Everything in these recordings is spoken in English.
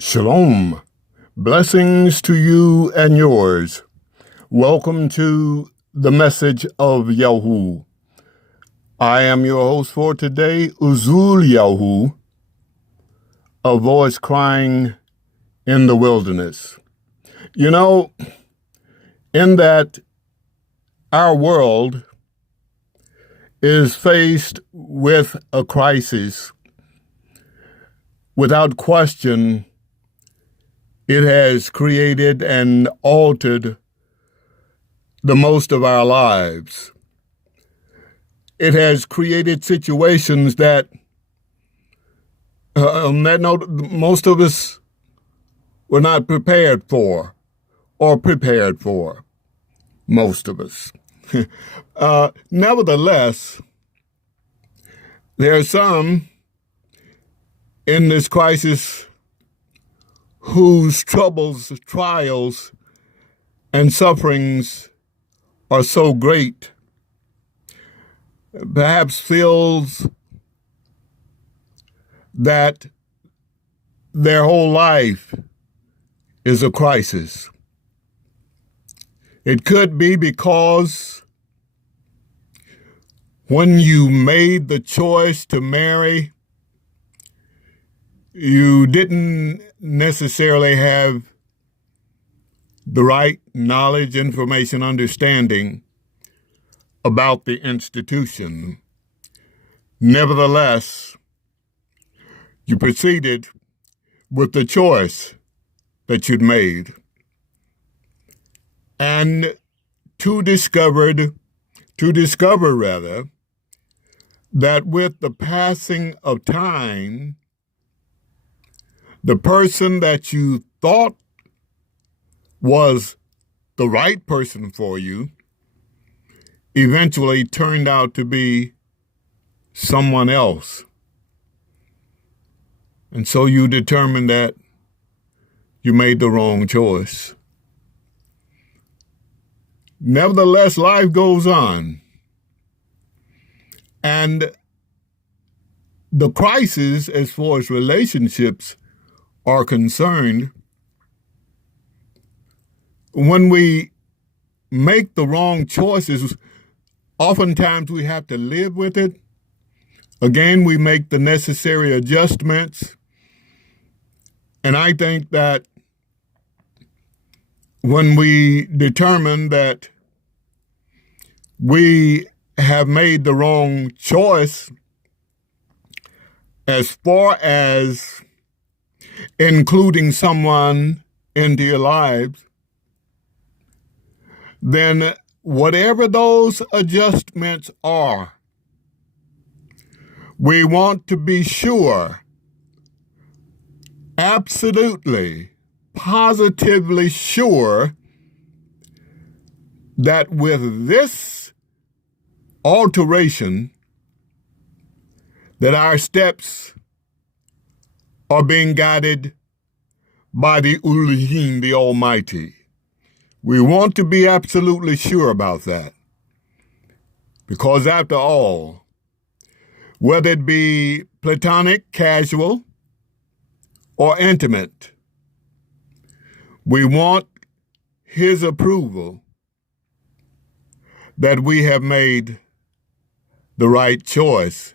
Shalom. Blessings to you and yours. Welcome to the message of Yahu. I am your host for today, Uzul Yahu, a voice crying in the wilderness. You know, in that our world is faced with a crisis, without question, it has created and altered the most of our lives. It has created situations that most of us were not prepared for, most of us. Nevertheless, there are some in this crisis whose troubles, trials, and sufferings are so great, perhaps feels that their whole life is a crisis. It could be because when you made the choice to marry, you didn't necessarily have the right knowledge, information, understanding about the institution. Nevertheless, you proceeded with the choice that you'd made. And to discover that with the passing of time, the person that you thought was the right person for you eventually turned out to be someone else. And so you determined that you made the wrong choice. Nevertheless, life goes on. And the crisis, as far as relationships are concerned, when we make the wrong choices, oftentimes we have to live with it. Again, we make the necessary adjustments. And I think that when we determine that we have made the wrong choice as far as including someone into your lives, then whatever those adjustments are, we want to be sure, absolutely, positively sure, that with this alteration, that our steps are being guided by the Elohim, the Almighty. We want to be absolutely sure about that. Because after all, whether it be platonic, casual, or intimate, we want his approval that we have made the right choice.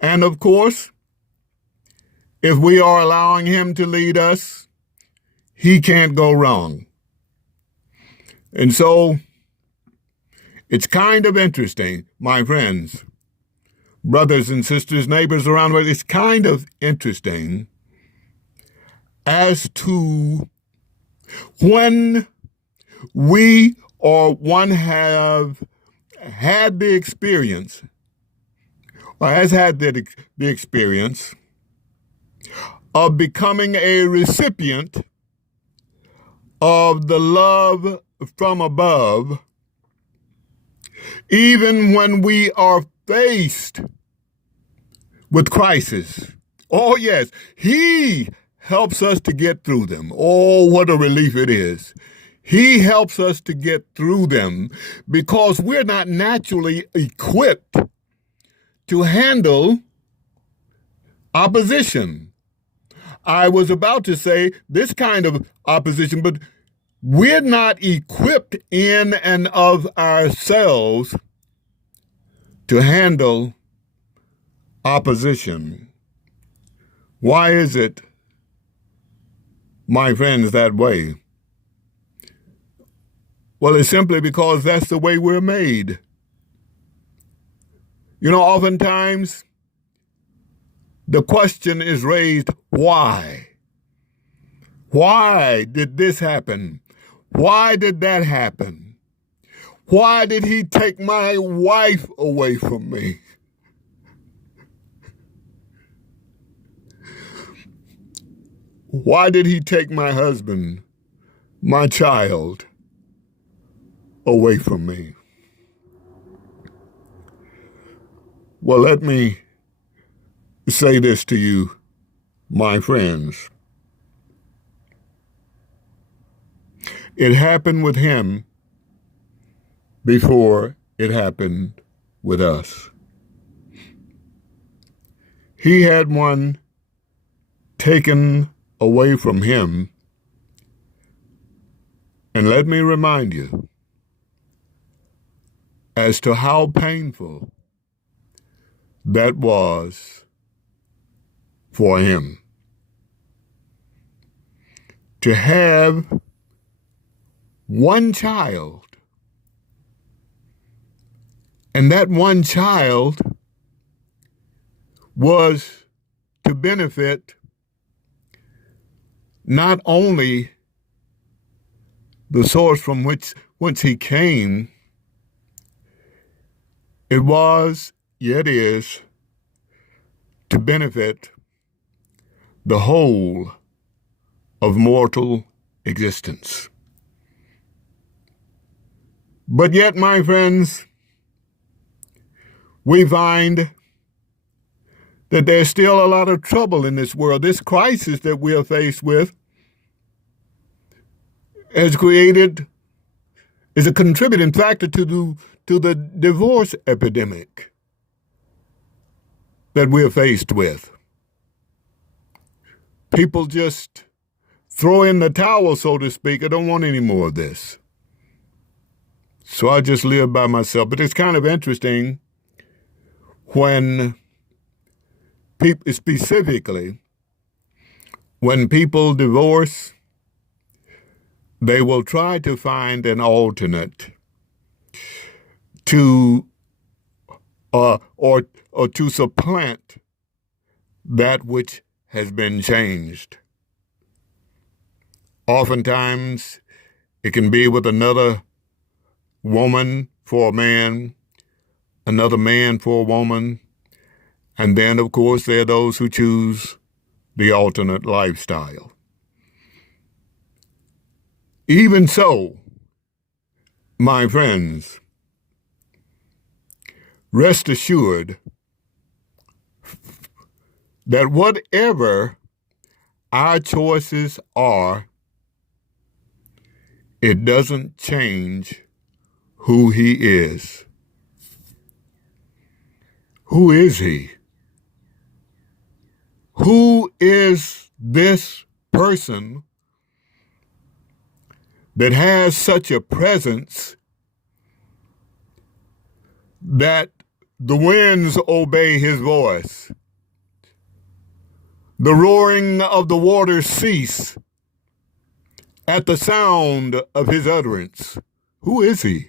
And of course, if we are allowing him to lead us, he can't go wrong. And so it's kind of interesting, my friends, brothers and sisters, neighbors around the world, it's kind of interesting as to when we or one have had the experience, or has had the experience of becoming a recipient of the love from above, even when we are faced with crisis. Oh, yes, he helps us to get through them. Oh, what a relief it is. He helps us to get through them because we're not naturally equipped to handle opposition. I was about to say this kind of opposition, but we're not equipped in and of ourselves to handle opposition. Why is it, my friends, that way? Well, it's simply because that's the way we're made. You know, oftentimes the question is raised, why? Why did this happen? Why did that happen? Why did he take my wife away from me? Why did he take my husband, my child, away from me? Well, let me say this to you, my friends. It happened with him before it happened with us. He had one taken away from him. And let me remind you as to how painful that was for him. To have one child, and that one child was to benefit not only the source from whence he came, it was, yet is, to benefit the whole of mortal existence. But yet, my friends, we find that there's still a lot of trouble in this world. This crisis that we are faced with is a contributing factor to the divorce epidemic that we're faced with. People just throw in the towel, so to speak. I don't want any more of this. So I just live by myself. But it's kind of interesting when people, specifically, when people divorce, they will try to find an alternate to or to supplant that which has been changed. Oftentimes, it can be with another woman for a man, another man for a woman, and then, of course, there are those who choose the alternate lifestyle. Even so, my friends, rest assured that whatever our choices are, it doesn't change who he is. Who is he? Who is this person that has such a presence that the winds obey his voice? The roaring of the waters cease at the sound of his utterance. Who is he?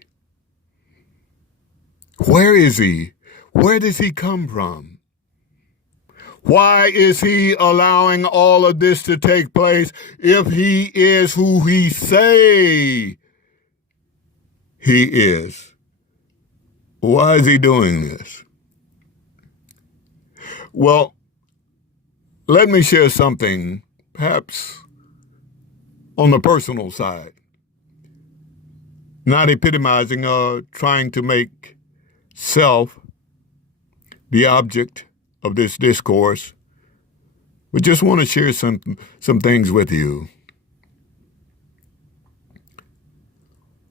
Where is he? Where does he come from? Why is he allowing all of this to take place if he is who he say he is? Why is he doing this? Well, let me share something, perhaps on the personal side, not epitomizing or trying to make self the object of this discourse, but just want to share some things with you.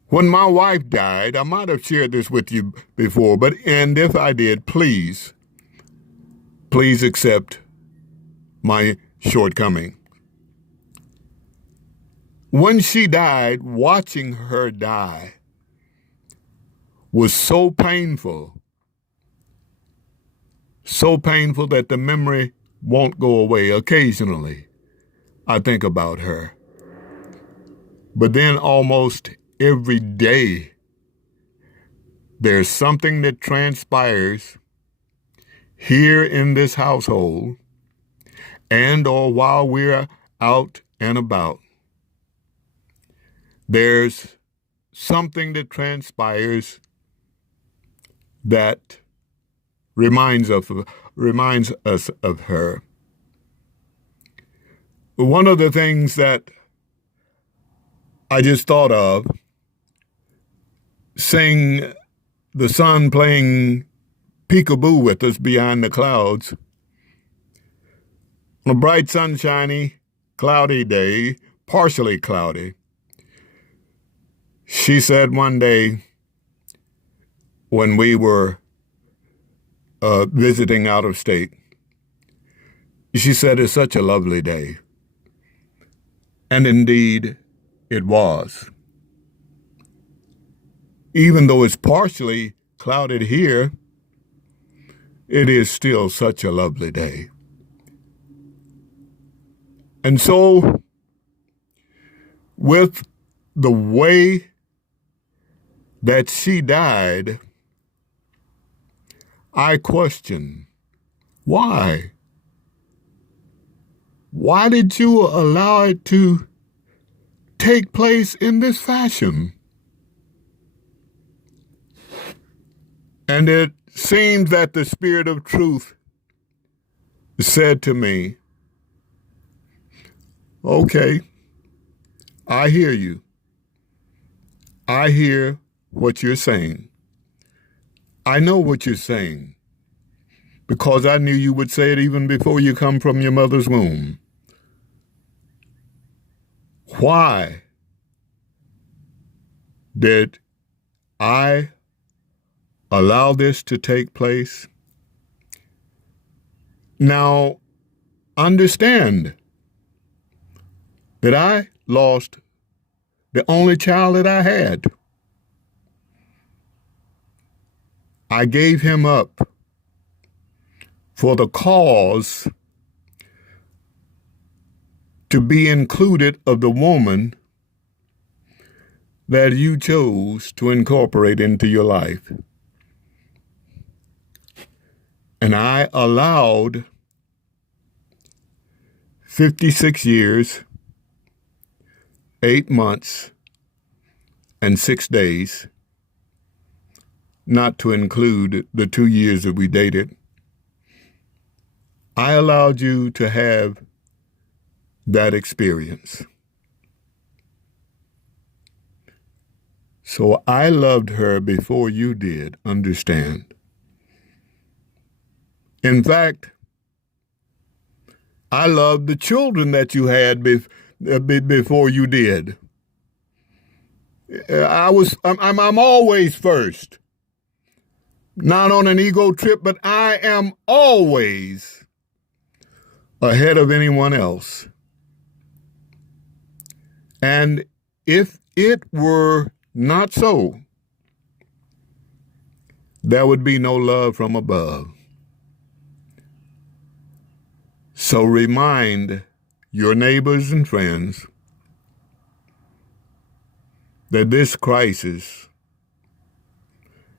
When my wife died, I might have shared this with you before, and if I did, please accept my shortcoming. When she died, watching her die was so painful that the memory won't go away. Occasionally, I think about her. But then almost every day, there's something that transpires here in this household and or while we're out and about. There's something that transpires that reminds us of her. One of the things that I just thought of, seeing the sun playing peekaboo with us behind the clouds on a bright, sunshiny, cloudy day, partially cloudy. She said one day when we were visiting out of state, she said, "It's such a lovely day." And indeed, it was. Even though it's partially clouded here, it is still such a lovely day. And so, with the way that she died, I question, why? Why did you allow it to take place in this fashion? And it seems that the Spirit of Truth said to me, okay, I hear you. I hear what you're saying. I know what you're saying because I knew you would say it even before you come from your mother's womb. Why did I allow this to take place? Now, understand that I lost the only child that I had. I gave him up for the cause to be included of the woman that you chose to incorporate into your life. And I allowed 56 years, 8 months, and 6 days, not to include the 2 years that we dated. I allowed you to have that experience. So I loved her before you did, understand. In fact, I loved the children that you had before you did. I'm always first. Not on an ego trip, but I am always ahead of anyone else. And if it were not so, there would be no love from above. So remind your neighbors and friends that this crisis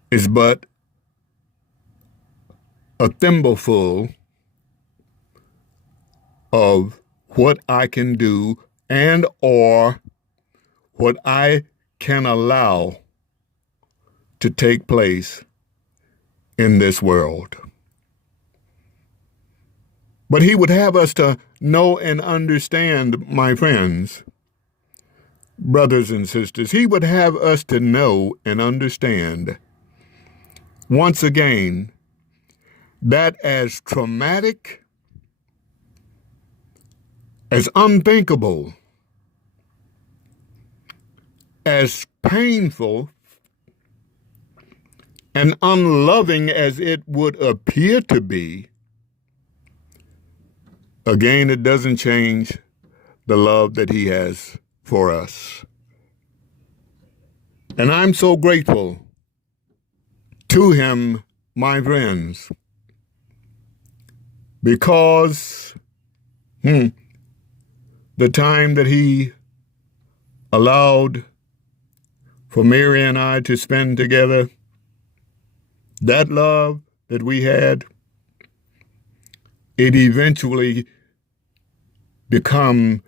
is but a thimbleful of what I can do and or what I can allow to take place in this world. But he would have us to know and understand, my friends, brothers and sisters, he would have us to know and understand, once again, that as traumatic, as unthinkable, as painful and unloving as it would appear to be, Again, it doesn't change the love that he has for us. And I'm so grateful to him, my friends, because the time that he allowed for Mary and I to spend together, that love that we had, it eventually became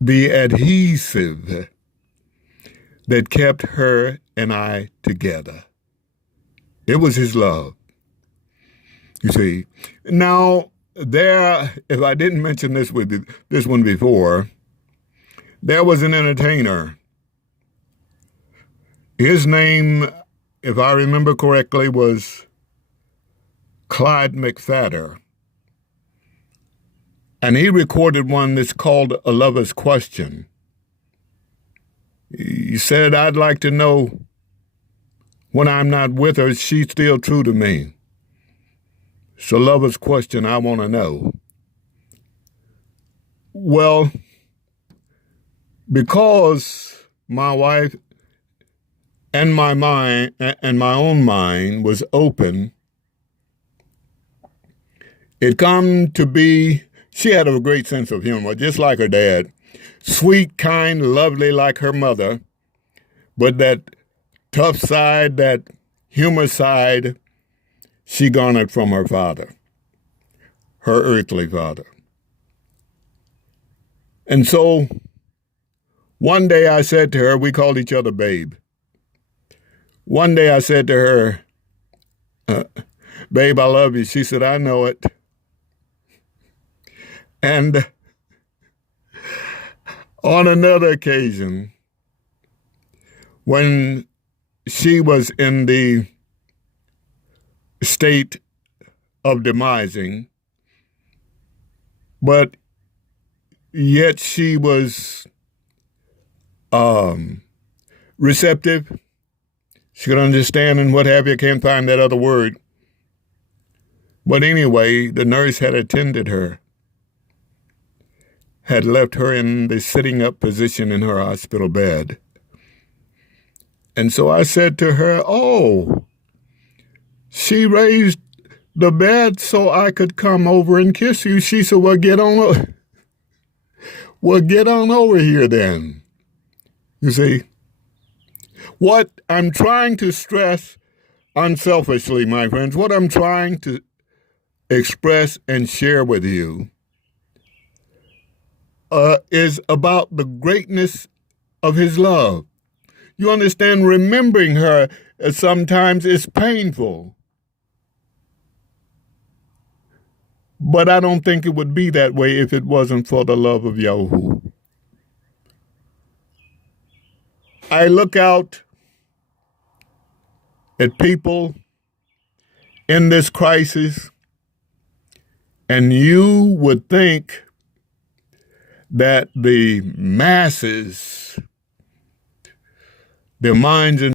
the adhesive that kept her and I together. It was his love. You see, now if I didn't mention this one before, there was an entertainer. His name, if I remember correctly, was Clyde McPhatter. And he recorded one that's called A Lover's Question. He said, I'd like to know when I'm not with her, is she still true to me? It's a lover's question I want to know. Well, because my wife and my mind and my own mind was open, it come to be, she had a great sense of humor, just like her dad. Sweet, kind, lovely like her mother, but that tough side, that humor side, she garnered from her father, her earthly father. And so one day I said to her, we called each other babe. One day I said to her, babe, I love you. She said, I know it. And on another occasion, when she was in the state of demising, but yet she was receptive. She could understand and what have you. Can't find that other word. But anyway, the nurse had attended her, had left her in the sitting up position in her hospital bed. And so I said to her, oh, she raised the bed so I could come over and kiss you. She said, well, get on over here then. You see, what I'm trying to stress unselfishly, my friends, what I'm trying to express and share with you is about the greatness of his love. You understand, remembering her sometimes is painful. But I don't think it would be that way if it wasn't for the love of Yahuwah. I look out at people in this crisis, and you would think that the masses, their minds and